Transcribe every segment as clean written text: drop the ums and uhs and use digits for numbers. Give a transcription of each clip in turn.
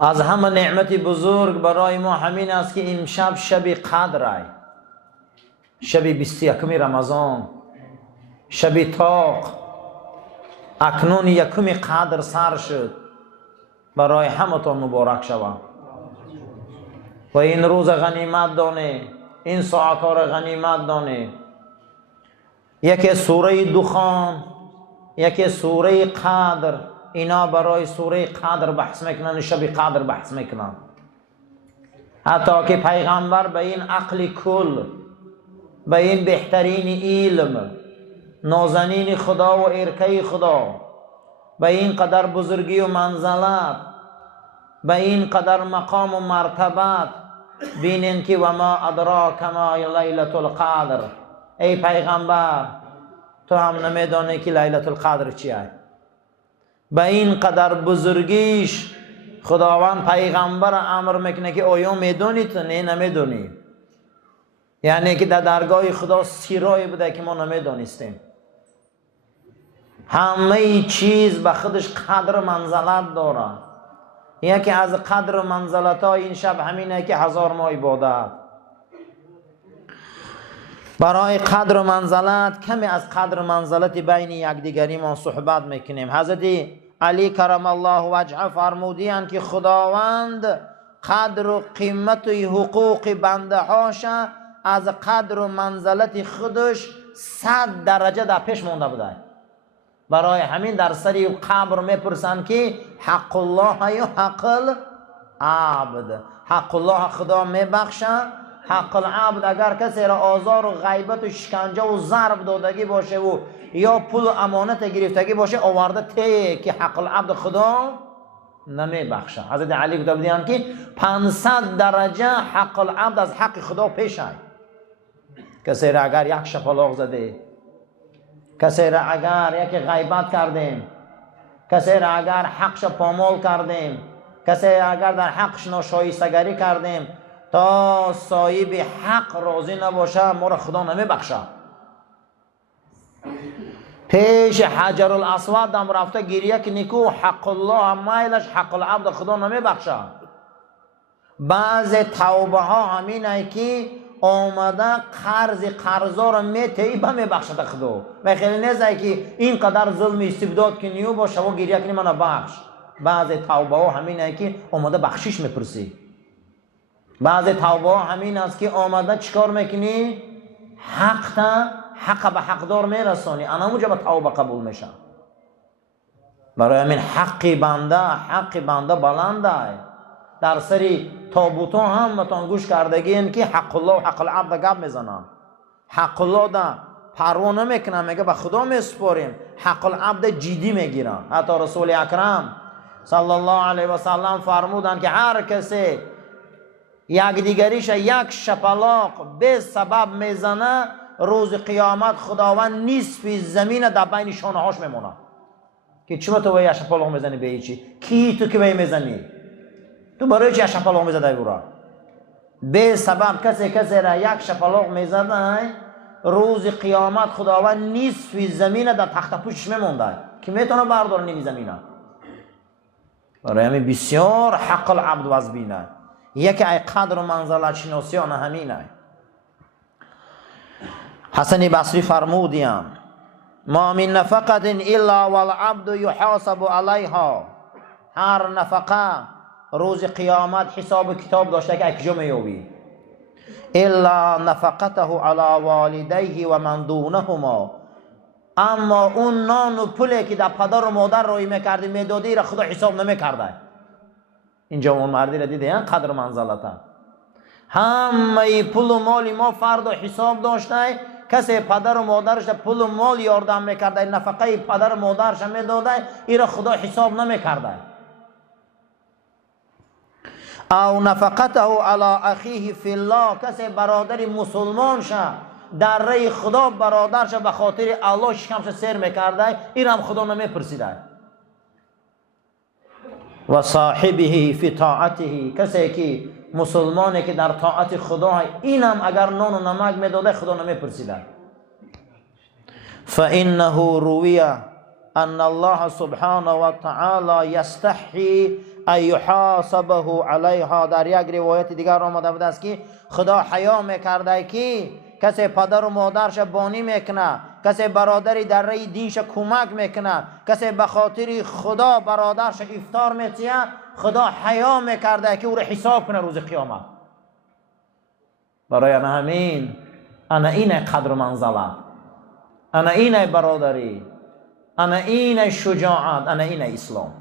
از همه نعمت بزرگ برای ما همین است که امشب شب قدر است، شب 21 رمضان، شب تاق. اکنون یکم قدر سر شد، برای همتون مبارک شود و این روز غنیمت دانه، این ساعت ها را غنیمت دانه. یکی سوره دخان، یکی سوره قدر، اینا برای سوره قدر بحث میکنن، شب قدر بحث میکنن. حتی که پیغمبر به این عقل کل، به این بهترین علم، نازنین خدا و ارکه خدا، به این قدر بزرگی و منزلت، به این قدر مقام و مرتبت، بینین که و ما ادراک ما لیلة القدر. ای پیغمبر تو هم نمیدانی که لیلة القدر چیه؟ به این قدر بزرگیش خداوند پیغمبر امر میکنه که آیا میدونی؟ تو نه نمیدونی. یعنی که در درگاه خدا سیرایی بوده که ما نمیدانستیم. همه چیز به خودش قدر منزلت داره. یکی از قدر منزلت های این شب همینه که 1000 ماه عبادت. برای قدر منزلت کمی از قدر منزلت بین یکدیگری ما صحبت میکنیم. حضرت علی کرم الله وجهه فرمودیند که خداوند قدر و قیمت و حقوق بنده هاش از قدر و منزلت خودش 100 درجه در پیش مونده بوده. برای همین در سری قبر میپرسند که حق الله یا حق العبد. حق الله خدا میبخشه، حق العبد اگر کسی را آزار و غیبت و شکنجه و ضرب دادگی باشه و یا پول امانت گرفتگی باشه آورده ته که حق العبد خدا نمیبخشه. حضرت علی گفته بودند که 500 درجه حق العبد از حق خدا پیش است. کسی را اگر یک شپلاق زده، کسی را اگر یک غیبت کردیم، کسی را اگر حقش پامال کردیم، کسی را اگر در حقش ناشایستگی کردیم، تا صاحب حق راضی نباشه ما را خدا نمیبخشه. پیش حجر الاسود هم رفته گریه که نیکو حق الله میلش حق العبد خدا نمیبخشه. بعض توبه ها همینه که آمده قرضا رو میتیبه میبخشد خدا. و خیلی نیزه که اینقدر ظلم استبداد که نیو باشه و گریه کنی منو بخش. بعض توبه ها همینه که آمده بخشش میپرسی. بعض توبه ها همین است که آمده چیکار میکنی؟ حق به حقدار میرسانی، انا موجب به توبه قبول میشه. برای همین حق بنده بلنده. در سری تابوت ها هم متان گوش کردگی این که حق الله و حق العبد گپ میزنن. حق الله دا پروا نمیکنن، میگه به خدا میسپاریم. حق العبد جدی میگیرن. حتی رسول اکرم صلی الله علیه و سلم فرمودن که هر کسی یک دیگریش یک شپلاق به سبب میزنه، روز قیامت خداوند نصف زمین در بین شانه هاش میمونه. که چرا تو یک شپلاق میزنی به چی؟ کی تو که به میزنی؟ تو برای چی یک شپلاق میزدی برا؟ به سبب کسی را یک شپلاق میزنه، روز قیامت خداوند نصف زمین در تخت پوشش میمونده که میتونه بردار نمی زمینه. برای همین بسیار حق العبد وزبینه. یکی ای قدر و منزلت شناسیان همینه. حسن بصری فرمودیم ما من نفقت الا والعبد یحاسب علیها. هر نفقه روز قیامت حساب کتاب داشته که اکجا میابی. الا نفقته علی والدیه و من دونهما. اما اون نان و پولی که در پدر و مادر روی میکردی میدادی را خدا حساب نمیکرده. اینجا اون مردی را دیده قدر منزلته. همه پول و مالی ما فردا حساب داشته. کسی پدر و مادرش پول و مال یاردم میکرده، نفقه پدر و مادرش میداده، این را خدا حساب نمیکرده. او نفقته علی اخیه فی الله. کسی برادر مسلمان شه در راه خدا برادرش به خاطر الله شکمش سیر میکرده، این هم خدا نمیپرسیده. و صاحبه فی طاعته. کسی که مسلمانی که در طاعت خدا اینم اگر نان و نمک میداده خدا نمیپرسیده. فانه رویه ان الله سبحانه و تعالی یستحی ایحاسبه علیها. در یک روایت دیگر آمده بود است که خدا حیا میکرده که کسی پدر و مادرش بانی میکنه، کسی برادری در راه دینش کمک میکنه، کسی به خاطر خدا برادرش افطار میتیه، خدا حیا میکرده که او را حساب کنه روز قیامت. برای همین انا اینه قدر و منزلت، انا اینه برادری، انا اینه شجاعت، انا اینه اسلام.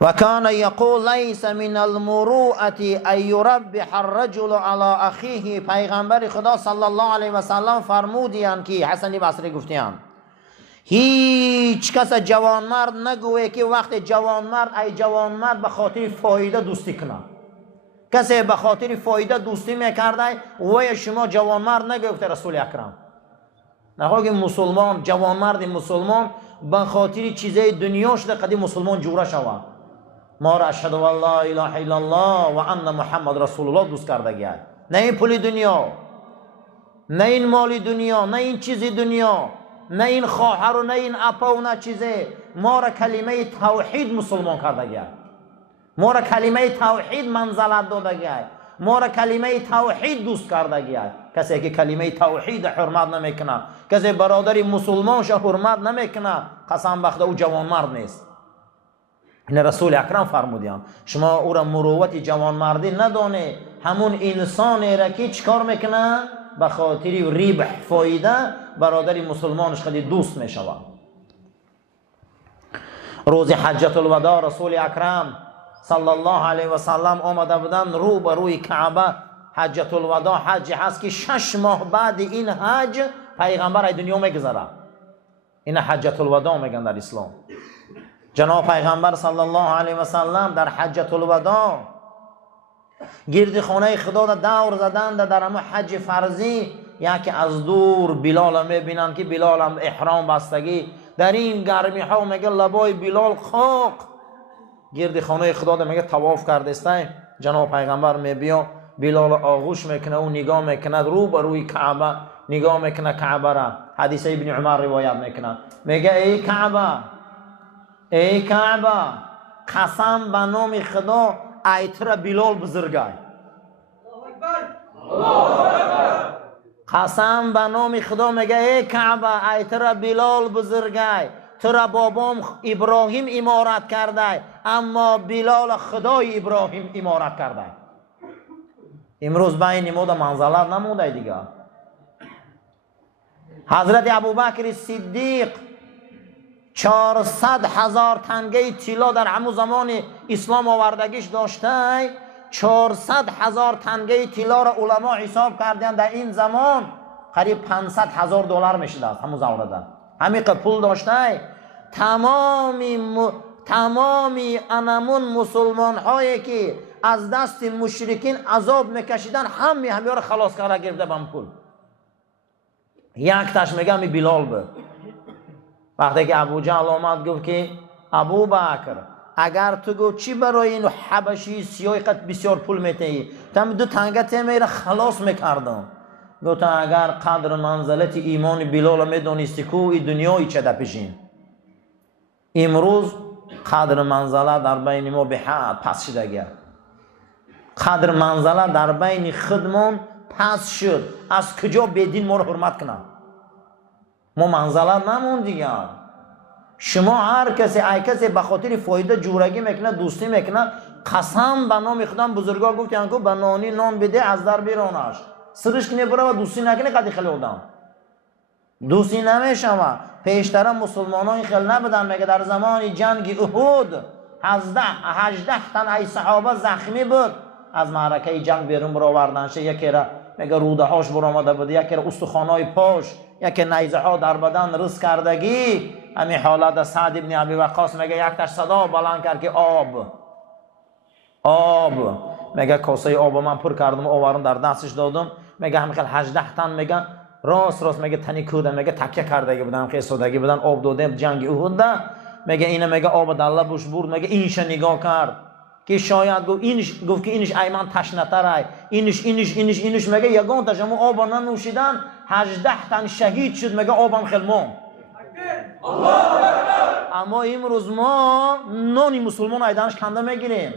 و کان یقول لیس من المروءة ان یربح الرجل علی اخیه. پیغمبر خدا صلی الله علیه و سلم فرمودند که حسن بصری گفتند هیچ کس جوانمرد نگوه که وقت جوانمرد به خاطر فایده دوستی کنه. کسی به خاطر فایده دوستی میکرده و شما جوانمرد نگفته رسول اکرم. نخواه که مسلمان، جوانمرد مسلمان به خاطر چیزای دنیاش ده قدیم مسلمان جوره شود. ما را اشهد و لا اله الا الله و ان محمد رسول الله دوست کرده گیاد. نه این پول دنیا، نه این مال دنیا، نه این چیز دنیا، نه این خواهر و نه این اپا و نه چیزه. ما را کلمه توحید مسلمان کرده گیاد. ما را کلمه توحید منزلت داده گیاد. ما را کلمه توحید دوست کرده گیاد. کسی که کلمه توحید حرمت نمیکنه، کسی برادری مسلمانش حرمت نمیکنه، قسم بخدا او جوانمرد نیست. این رسول اکرم فرمودند شما او را مروت جوانمردی ندانه، همون انسانی را که چیکار میکنه به خاطر ریبح فایده برادری مسلمانش خیلی دوست میشود. روز حجت الوداع رسول اکرم صلی الله علیه و سلم آمده بودن رو به روی کعبه. حجت الوداع حج هست که 6 ماه بعد این حج پیغمبر ای دنیا میگذره. این حجت الوداع میگن در اسلام. جناب پیغمبر صلی الله علیه و سلم در حجت الوداع گرد خانه خدا دور زدند. در همه حج فرضی یکی از دور بلال میبینند که بلال هم احرام بستگی در این گرمی ها، میگه لبای بلال خاک گرد خانه خدا میگه طواف کرده است. جناب پیغمبر میبیا بلال آغوش میکنه و نگاه میکنه رو به روی کعبه، نگاه میکنه کعبه را. حدیث ابن عمر روایت میکنه، میگه ای کعبه، ای کعبه، قسم به نام خدا ایتر بلال بزرگای. قسم به نام خدا میگه ای کعبه ایتر بلال بزرگای. ترا بابام ابراهیم امارت کرده اما بلال خدای ابراهیم امارت کرده. امروز بین ما منزلت نموده دیگه. حضرت ابوبکر صدیق 400,000 تنگه طلا در همون زمان اسلام آوردگیش داشته. 400,000 تنگه طلا را علما حساب کردن در این زمان قریب 500,000 دلار میشد. همون زمان همین پول داشته. تمامی انمون مسلمان هایی که از دست مشرکین عذاب میکشیدن همه را خلاص کرده گرفته بم پول. یک تاش میگه می بلال بود. وقتی که ابو جهل آمد گفت که ابو بکر اگر تو گفت چی برای این حبشی سیاه قد بسیار پول میتهی، تم دو تنگت میره خلاص میکردم. گفت اگر قدر منزلت ایمان بلال میدونستی که این دنیای چه ده پیشین. امروز قدر منزلت در بین ما به حد پس شده. قدر منزلت در بین خودمون پس شد. از کجا بدین ما رو حرمت کنن؟ ما منزلت نمون دیگه. شما هر کسی ای کسی به خاطر فایده جورگی میکنه، دوستی میکنه، قسم به نام خودم بزرگا گفتن که بنانی نام بده از در بیرونش سرش کنه برای دوستی نکنه. قدی خیلی بودم دوستی نمیشم. پیشتر مسلمانان خیلی نبودن. میگه در زمان جنگ احد 18 تن ای صحابه زخمی بود، از معرکه جنگ بیرون برآوردنش. یکی را میگه روده هاش برآمده بود، یکی را استخوانای پاش، یکی نیزه ها در بدن رس کردگی. همین حالت سعد ابن ابی وقاص میگه یک تاش صدا بلند کرد که آب. میگه کاسه آب من پر کردم آوردم در دستش دادم. میگه همین 18 تن میگه راست میگه تنی کودن، میگه تکیه کردگی بودن، خیلی سودگی بودن. آب دادم جنگ احد. میگه اینه میگه آب در لبش برد. میگه اینش نگاه کرد که شاید گفت که اینش ایمان تشنه‌تره، اینش میگه یگان تشمو آب ننوشیدن 18 تن شهید شد. میگه آبم خیلی مون. الله اکبر. اما امروز ما نانی مسلمان ایدنش کنده میگیریم،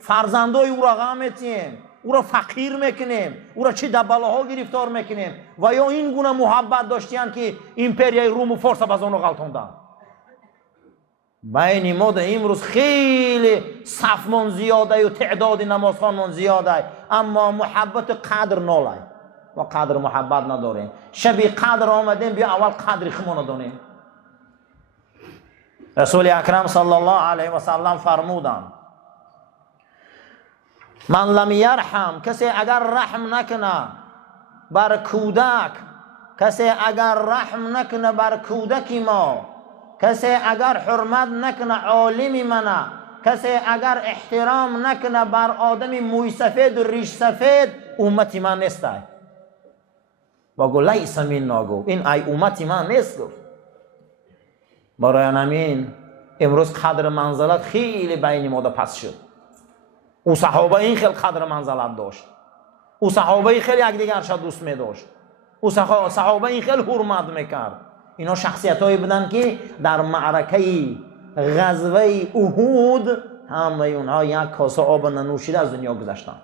فرزندای او را غم میتیم، او را فقیر میکنیم، او را چه دبلاها گرفتار میکنیم. و یا این گونه محبت داشتین که امپریای روم و فارس باز اونو غلطوندن. بین ما امروز خیلی صفمون زیاده و تعداد نمازخوانمون زیاده، اما محبت قدر ناله. ما قدر محبت نداریم. شب قدر آمدیم، بیا اول قدر خمون دونیم. رسول اکرم صلی الله علیه و سلم فرمودند من لم یرحم، کسی اگر رحم نکنه بر کودک، کسی اگر رحم نکنه بر کودکی ما، کسی اگر حرمت نکنه عالمی منه، کسی اگر احترام نکنه بر آدمی موی سفید و ریش سفید، امتی من نیست. و گو لیس منا، گو این ای امتی من نیست. گفت برای همین امروز قدر منزلت خیلی بین ما پس شد. او صحابه این خیلی قدر منزلت داشت، او صحابه خیلی یکدیگر را دوست می داشت، او صحابه این خیلی حرمت میکرد. اینا شخصیت هایی بودن که در معرکه غزوه احد همه اونها یک کاسه آب ننوشیده از دنیا گذشتن.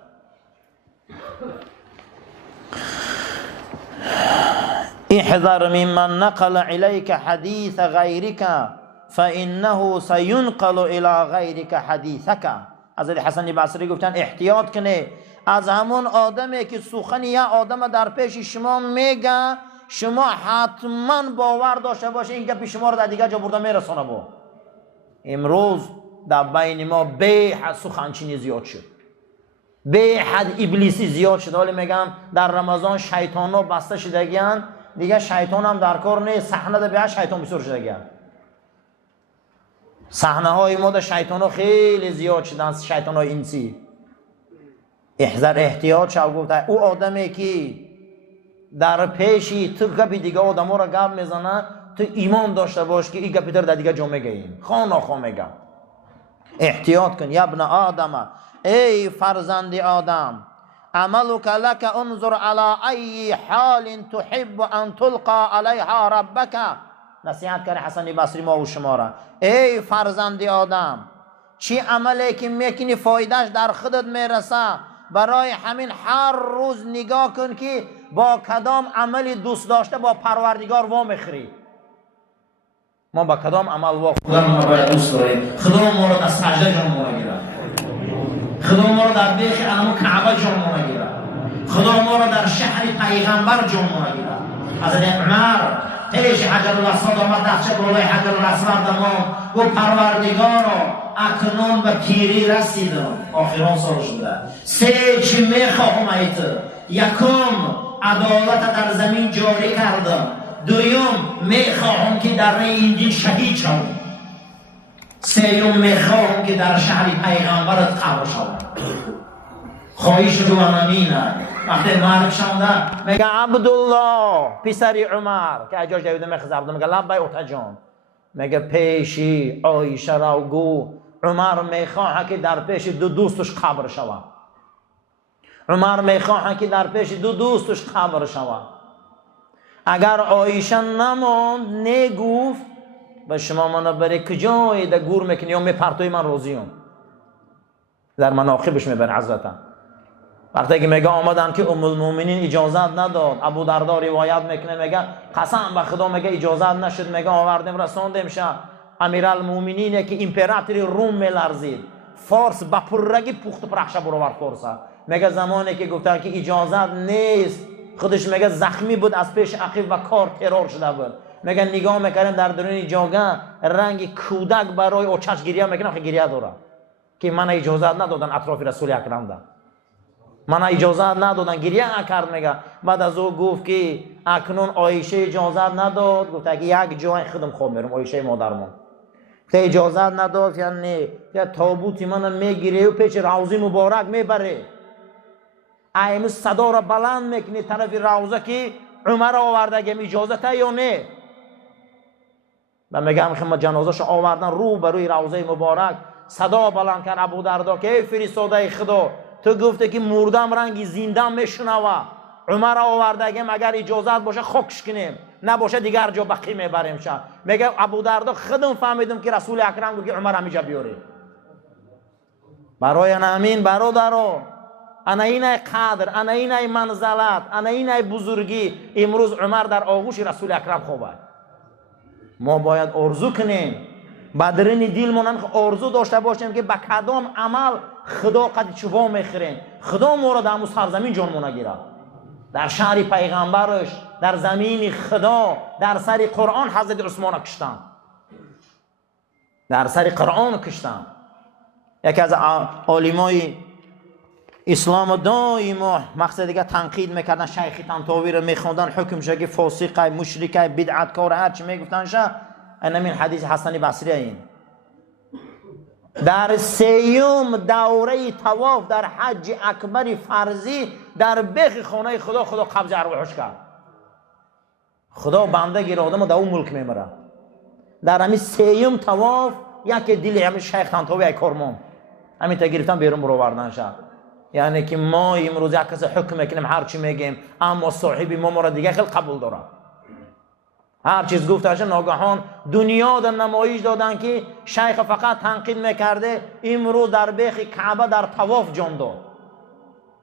احذر ممن نقل الیک حدیث غیرک فانه سینقل الی غیرک حدیثک. حضرت حسن بصری گفتن احتیاط کنه از همون آدمی که سخن یا آدم در پیش شما میگه، شما حتما باور داشته باشه این گپ شما رو در دیگه جا برده میرسونه. با امروز در بین ما به حد سخنچینی زیاد شد، به حد ابلیسی زیاد شد. ولی میگم در رمضان شیطان ها بسته شدگیان، دیگه شیطان هم در کار نیست، صحنه ده به شیطان بسور شدگیان. صحنه های ما ده شیطان ها خیلی زیاد شدن، شیطان های انسی. احذر، احتیاط شو. گفته او آدمی که در پیشی تو گپی دیگه آدم ها را گپ میزنه، تو ایمان داشته باش که این گپی در دیگه جا میگیم، خواه نخواه میگم. احتیاط کن. یا ابن آدم، ای فرزند آدم، عملک لک انظر علی ای حال تحب ان تلقى علیها ربک. نصیحت کرده حسن بصری ما و شما را. ای فرزند آدم، چی عملی که میکنی فایدهش در خودت میرسه، برای همین هر روز نگاه کن که با کدام عملی دوست داشته با پروردگار وا میخری. ما با کدام عمل وا خدا ما باید دوست داریم. خدا ما رو در سجده جان ما نگیره، خدا ما رو در بیخ انمو کعبه جان ما نگیره، خدا ما رو در شهر پیغمبر جان ما نگیره. حضرت عمر پیش حجر الاسود آمد، دفتر بالای حجر الاسود ما و پروردگارا اکنون به پیری رسیدم، آخران سال شده، سه چی میخواهم ایت. یکم عدالت در زمین جاری کردم، دویم میخواهم که در این دین شهید شوم، سوم میخواهم که در شهر پیغمبرت قبر شوم. خواهش رو امینه. وقتی مرگ شونده میگه عبدالله پسری عمر که اجاج دویده میخواد عبدالله، میگه لبای اوتا جان، میگه پیشی عایشه را گو عمر میخواه که در پیش دو دوستش قبر شود. عمر میخواه که در پیش دو دوستش قبر شود. اگر عایشه نماند نگفت به شما منو بره کجای ده گور میکنی یا میپرتوی من راضیم. در مناقبش میبره حضرتا. وقتی که میگه آمدن که ام المؤمنین اجازت نداد، ابو دردا روایت میکنه میگه قسم به خدا میگه اجازت نشد، میگه آوردیم رساندیم شه امیرالمؤمنین که امپراتور روم میلرزید، فارس با پررگی پخت پرخشه برآورد فارس. میگه زمانی که گفتن که اجازت نیست، خودش میگه زخمی بود از پیش عقیب و کار ترور شده بود. میگه نگاه میکردیم در درون جاگه رنگ کودک برای اوچش گریه میکنه، آخه گریه داره که من اجازت ندادن اطراف رسول اکرم ده، من اجازت ندادن گریه کرد. میگه بعد از او گفت که اکنون عایشه اجازت نداد، گفت اگه یک جای خودم خواب میرم، عایشه مادرمون که اجازت نداد یعنی یا تابوتی من میگیره و پیش روضه مبارک میبره، ایمز صدا را بلند میکنی طرف روضه که عمر آورده گم اجازته یا نه. و میگه هم جنازه‌شو آوردن رو بروی روضه مبارک، صدا بلند کرد ابو دردا که ای فرستاده خدا، تو گفته که مردم رنگی زندم میشنوه، عمر آورده گم اگر اجازت باشه خاکش کنیم. نباشه دیگر جا بقی میبریم شد. میگه ابو دردا خودم فهمیدم که رسول اکرم گفت که عمر همیجا بیاره. برای همین برادرو، انا اینای قدر، انا اینای منزلت، انا اینای بزرگی امروز عمر در آغوش رسول اکرم خوبه. ما باید آرزو کنیم، بدرین دیلمون آرزو داشته باشیم که با کدام عمل خدا قد چوبا میخریم، خدا ما را در همون سرزمین جانمون نگیره. در شهر پیغمبرش، در زمین خدا، در سر قرآن حضرت عثمان کشتن، در سر قرآن کشتن. یکی از عالمای اسلام دائما مقصد دیگه تنقید میکردن، شیخ طنطاوی رو میخوندن، حکم شد که فاسق، مشرک، بدعتکار، هر چی میگفتن شه. این حدیث حسن بصری این در سیوم دوره طواف در حج اکبر فرضی در بیخ خانه خدا قبض ارواحش کرد. خدا بنده گیر آدم در اون ملک میمره. در همین سیوم طواف یکی دل همین شیخ طنطاوی ای کارمان همین تا گرفتن بیرون برآوردن شد. یعنی که ما امروز یک کس حکم میکنیم هر چی میگیم، اما صاحب ما را دیگه خیلی قبول داره. هر چیز گفتش ناگهان دنیا در نمایش دادن که شیخ فقط تنقید میکرده، امروز در بیخ کعبه در طواف جان داد.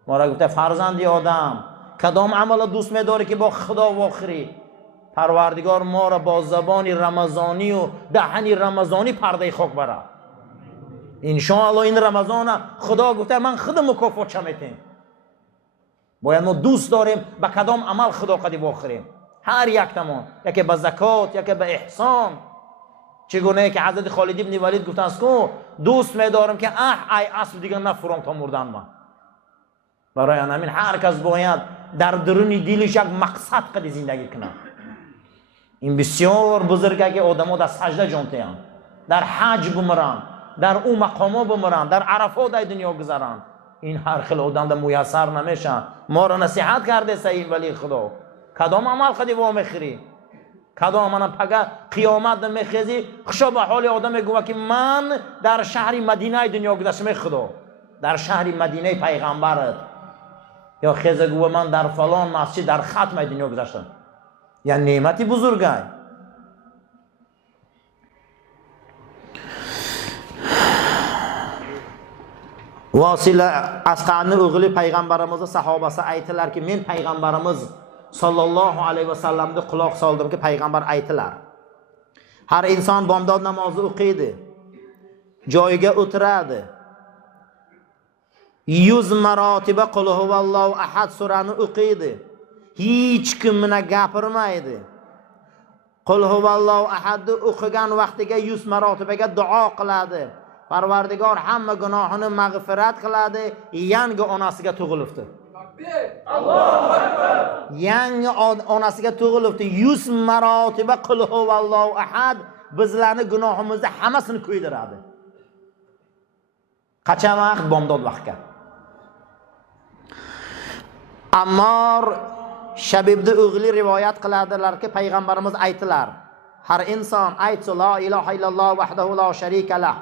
ما را گفته فرزندی آدم کدام عمل دوست میداری که با خدا واخری؟ پروردگار ما را با زبان رمضانی و دهن رمضانی پرده خاک بره. انشاءالله این رمضان خدا گفته من خود مکافات چه میتیم. باید ما دوست داریم به کدام عمل خدا قدی واخریم. هر یک تمام، یکی به زکات، یکی به احسان. چگونه که حضرت خالد ابن ولید گفتن اسکو دوست می‌دارم که ای اسب دیگه نفروم تا مردن من. برای همین هر کس باید در درون دلش یک مقصد قدی زندگی کنه. این بسیار بزرگه که آدم‌ها در سجده جانتیان، در حج بمرن، در اون مقام‌ها بمرن، در عرفات دنیا گذارن. این هر خیلی آدم در میسر نمیشه. ما را نصیحت کرده سید ولی خدا کدام عمل خودی وا میخری، کدام من پگه قیامت میخیزی خشا به حال آدم میگه که من در شهر مدینه دنیا گذاشتم خدا، در شهر مدینه پیغمبرت، یا خیزه گوه من در فلان مسجد در ختم دنیا گذاشتم. یعنی نعمتی بزرگه. واصل اسقانی اوغلی پیغمبرimiz sahabasi aytdilar ki men payg'ambarimiz sallallohu alayhi vasallamga quloq soldim ki payg'ambar aytdilar, har inson bomdod namozi o'qiydi, joyiga o'tiradi, 100 marotaba qul huvallohu ahad surani o'qiydi, hech kim bilan gapirmaydi, qul huvallohu ahadni o'qigan vaqtiga 100 marotabaga duo qiladi, Parvardigor hamma gunohini mag'firat qiladi, yangi onasiga tug'ilibdi. Allohu akbar. Yangi onasiga tug'ilibdi, 100 marotaba qul huvallohu ahad bizlarni gunohimizni hammasini qo'ydiradi. Qachon vaqt? Bomdod vaqtga. Ammor Shabibni o'g'li rivoyat qiladilar-ki payg'ambarimiz aytdilar, har inson aytsa la ilaha illalloh vahdahu la sharika lah,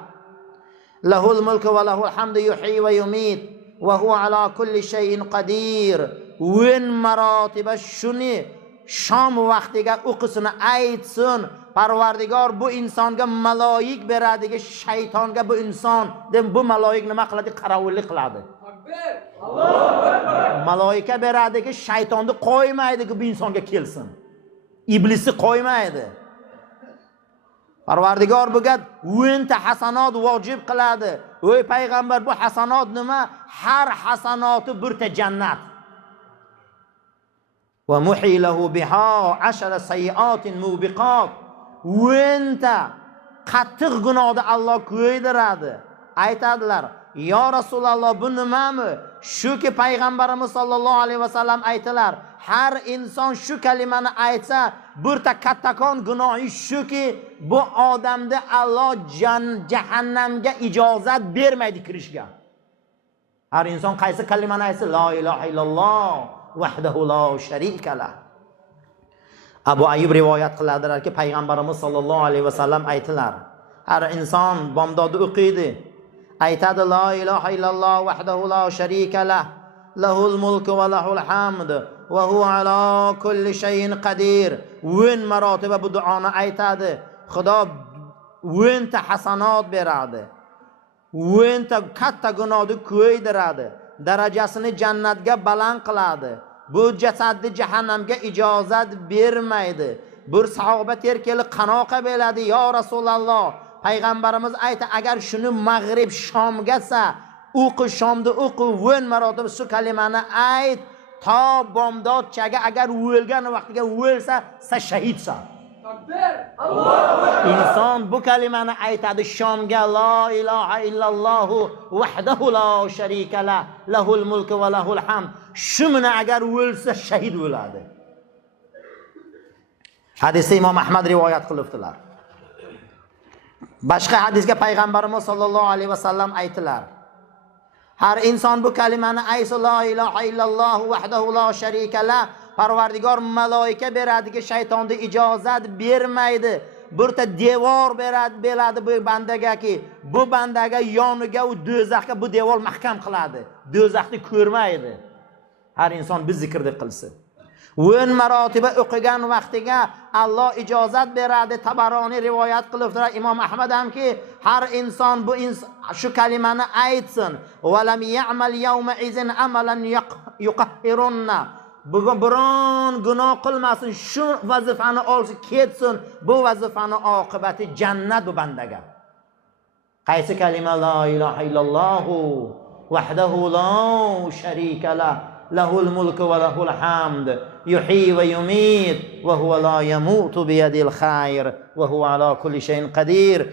lahul mulku va lahul hamdu yuhyi va yumit va huwa ala kulli shay'in qadir. Wen marotiba shuni shom vaqtiga o'qisini aytsin, Parvardigor bu insonga maloyik beradi, shaytonga bu inson bu maloyik nima qiladi? Qarovullik qiladi. Allohu akbar. Maloika beradi ki shaytonni qo'ymaydi ki bu insonga kelsin, iblisni qo'ymaydi. Parvardigor buga 10 ta hasanot vojib qiladi. Ey payg'ambar, bu hasanot nima? Har hasanoti bir ta jannat. Va muhilahu biha 10 sayiatin mubiqat. 10 ta qattiq gunohni Alloh qo'ydiradi. Aytadilar, "Ya Rasululloh, bu nimami?" Shuki payg'ambarimiz sollallohu alayhi vasallam aytdilar, har inson shu kalimani aytsa, bir ta kattakon gunohi shuki bu odamda Alloh jahannamga ijozat bermaydi kirishga. Har inson qaysi kalimani aytsa, la ilaha illalloh vahdahu la sharika lah. Abu Ayyub rivoyat qiladilar-ki payg'ambarimiz sollallohu alayhi vasallam aytdilar, har inson bomdodni o'qiydi, aytadi la ilaha illalloh vahdahu la sharika lah, lahul mulku va lahul hamd va huva ala kulli shayin qadir. 10 marotaba bu duoni aytadi. Xudo 10 ta hasanot beradi. 10 ta katta gunohni ko'ydiradi. Darajasini jannatga baland qiladi. Bu jasadni jahannamga ijozat bermaydi. Bir sahoba terkeli qanoqa bo'ladi yo Rasululloh. Payg'ambarimiz aytdi, agar shuni mag'rib shomgacha o'qi, shomda o'qi, 10 marotaba shu kalimani ayt, to bomdodchaga agar o'lgan vaqtiga o'lsa, sa shahidsan. Takbir! Allohu inson bu kalimani aytadi shomga, la ilaha illalloh vahdahu la sharika la, lahul mulku va lahul hamd. Shu bilan agar o'lsa shahid bo'ladi. Hadisda Imom Ahmad rivoyat qilibdilar. Boshqa hadisga payg'ambarimiz sollallohu alayhi vasallam aytdilar. Har inson bu kalimani aytsa, la ilaha illalloh vahdahu la sharika la, Parvardigor maloika beradiki shaytonga ijozat bermaydi. Birta devor beradi bu bandagaki, bu bandaga yoniga u do'zaxga bu devor mahkam qiladi. Do'zaxni ko'rmaydi. Har inson bu zikrni qilsin. 10 marotaba o'qigan vaqtiga Alloh ijozat beradi. Tabaroni rivoyat qilibdilar Imom Ahmad hamki, har inson bu shu kalimani aytsin. Va lam ya'mal yawma izin amalan yuqahhirunna. Bugun biron gunoh qilmasin, shu vazifani olsin, ketsin. Bu vazifani oqibati jannat bu bandaga. Qaysi kalima? La ilaha illalloh vahdahu la sharika la, lahul mulku va lahul hamd, yuhyi va yumit, va huwa la yamutu bi yadil khair, va huwa ala kulli shayin qadir.